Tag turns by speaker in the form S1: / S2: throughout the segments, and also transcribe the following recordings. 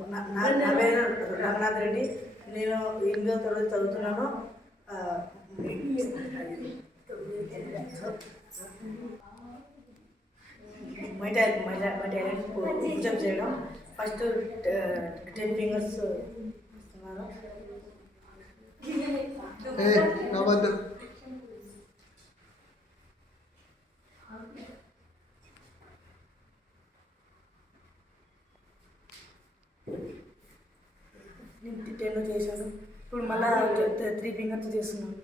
S1: నా పేరు రంగనాథ్ రెడ్డి. నేను ఎనిమిదో తరగతి చదువుతున్నాను. మై టాలెంట్ మై టాలెంట్ చేయడం. ఫస్ట్ టెన్ ఫింగర్స్ ఇస్తున్నాను. నేను టెన్ చేశాను. ఇప్పుడు మళ్ళీ త్రీ ఫింగర్స్ చేస్తున్నాను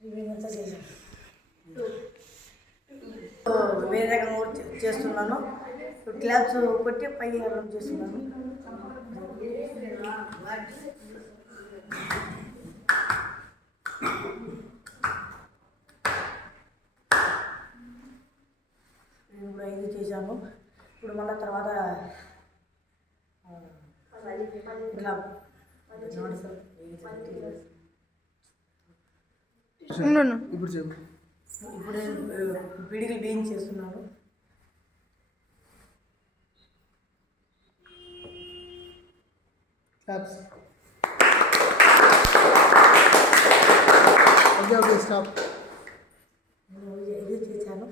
S1: త్రీ వేరే చేస్తున్నాను. క్లాప్స్ కొట్టి పై చేస్తున్నాను. ఐదు చేశాను ఇప్పుడు మళ్ళీ తర్వాత?
S2: ఇప్పుడు చెప్పు.
S1: ఇప్పుడు పిడికి బీయింగ్ చేస్తున్నాను.
S2: క్లాప్స్ ఓకే ఓకే స్టాప్
S1: నేను ఇది చేశాను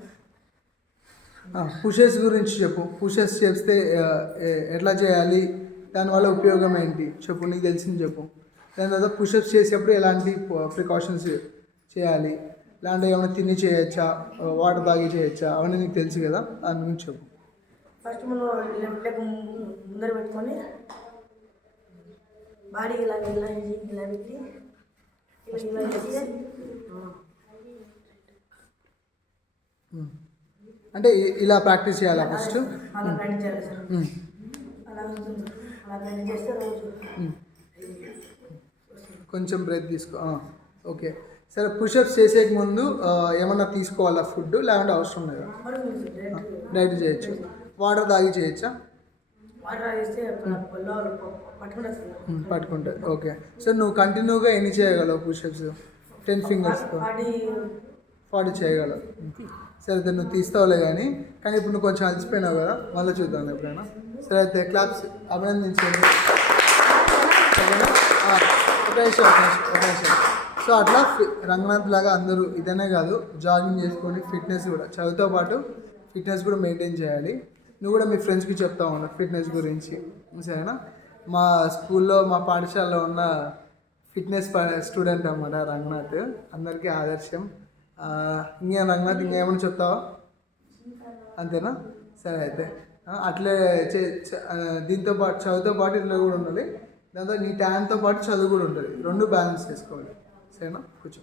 S2: పుషెస్ గురించి చెప్పు. పుషెస్ చేస్తే ఎట్లా చేయాలి? దానివల్ల ఉపయోగం ఏంటి? చెప్పు నీకు తెలిసింది చెప్పు. దాని తర్వాత పుషప్స్ చేసేటప్పుడు ఎలాంటి ప్రికాషన్స్ చేయాలి? ఇలాంటి ఏమైనా తిని చేయొచ్చా? వాటర్ తాగి చేయొచ్చా? అవన్నీ నీకు తెలుసు కదా? దాని గురించి చెప్పు.
S1: ఫస్ట్ మనం లెఫ్ట్ లెగ్ ముందర పెట్టుకొని బాడీ ఇలా ఇలా ఇలా పెట్టి ఇలా ఇలా.
S2: అంటే ఇలా ప్రాక్టీస్ చేయాలా ఫస్ట్?
S1: అలా ప్రాక్టీస్ చేయాలి సార్. అలా వస్తుంది. అలా ప్రాక్టీస్ చేస్తే రోజు
S2: కొంచెం బ్రెత్ తీసుకో ఓకే. సరే పుషప్స్ చేసేకి ముందు ఏమన్నా తీసుకోవాలా ఫుడ్? లేకుంటే అవసరం లేదా?
S1: డైరెక్ట్
S2: డైట్ చేయొచ్చు. వాటర్ తాగి చేయొచ్చా?
S1: పట్టుకుంటుంది
S2: పట్టుకుంటే ఓకే. సో నువ్వు కంటిన్యూగా ఎన్ని చేయగలవు పుషప్స్ టెన్ ఫింగర్స్తో
S1: బాడీ
S2: ఫార్టీ చేయగలవు సరే అయితే నువ్వు తీస్తావులే కానీ కానీ ఇప్పుడు నువ్వు కొంచెం అలసిపోయినావు కదా మళ్ళీ చూద్దాం ఎప్పుడైనా. సరే అయితే క్లాప్స్ అభినందించండి. ఒక నిమిషం ఒక నిమిషం సో అట్లా రంగనాథ్ లాగా అందరూ ఇదనే కాదు జాగింగ్ చేసుకొని ఫిట్నెస్ కూడా. చదువుతో పాటు ఫిట్నెస్ కూడా మెయింటైన్ చేయాలి. నువ్వు కూడా మీ ఫ్రెండ్స్కి చెప్తా ఉన్నావు ఫిట్నెస్ గురించి. సరేనా? మా స్కూల్లో మా పాఠశాలలో ఉన్న ఫిట్నెస్ స్టూడెంట్ అన్నమాట రంగనాథ్. అందరికీ ఆదర్శం. ఇంకా రంగనాథ్ ఇంకేమైనా చెప్తావా? అంతేనా? సరే అయితే. అట్లే చే చ- దీంతో పాటు చదువుతో పాటు ఇట్లా కూడా ఉండాలి. దాంతో నీ టాలెంట్తో పాటు చదువు కూడా ఉంటుంది రెండు బ్యాలెన్స్ చేసుకోవాలి. సరేనా? కూర్చో.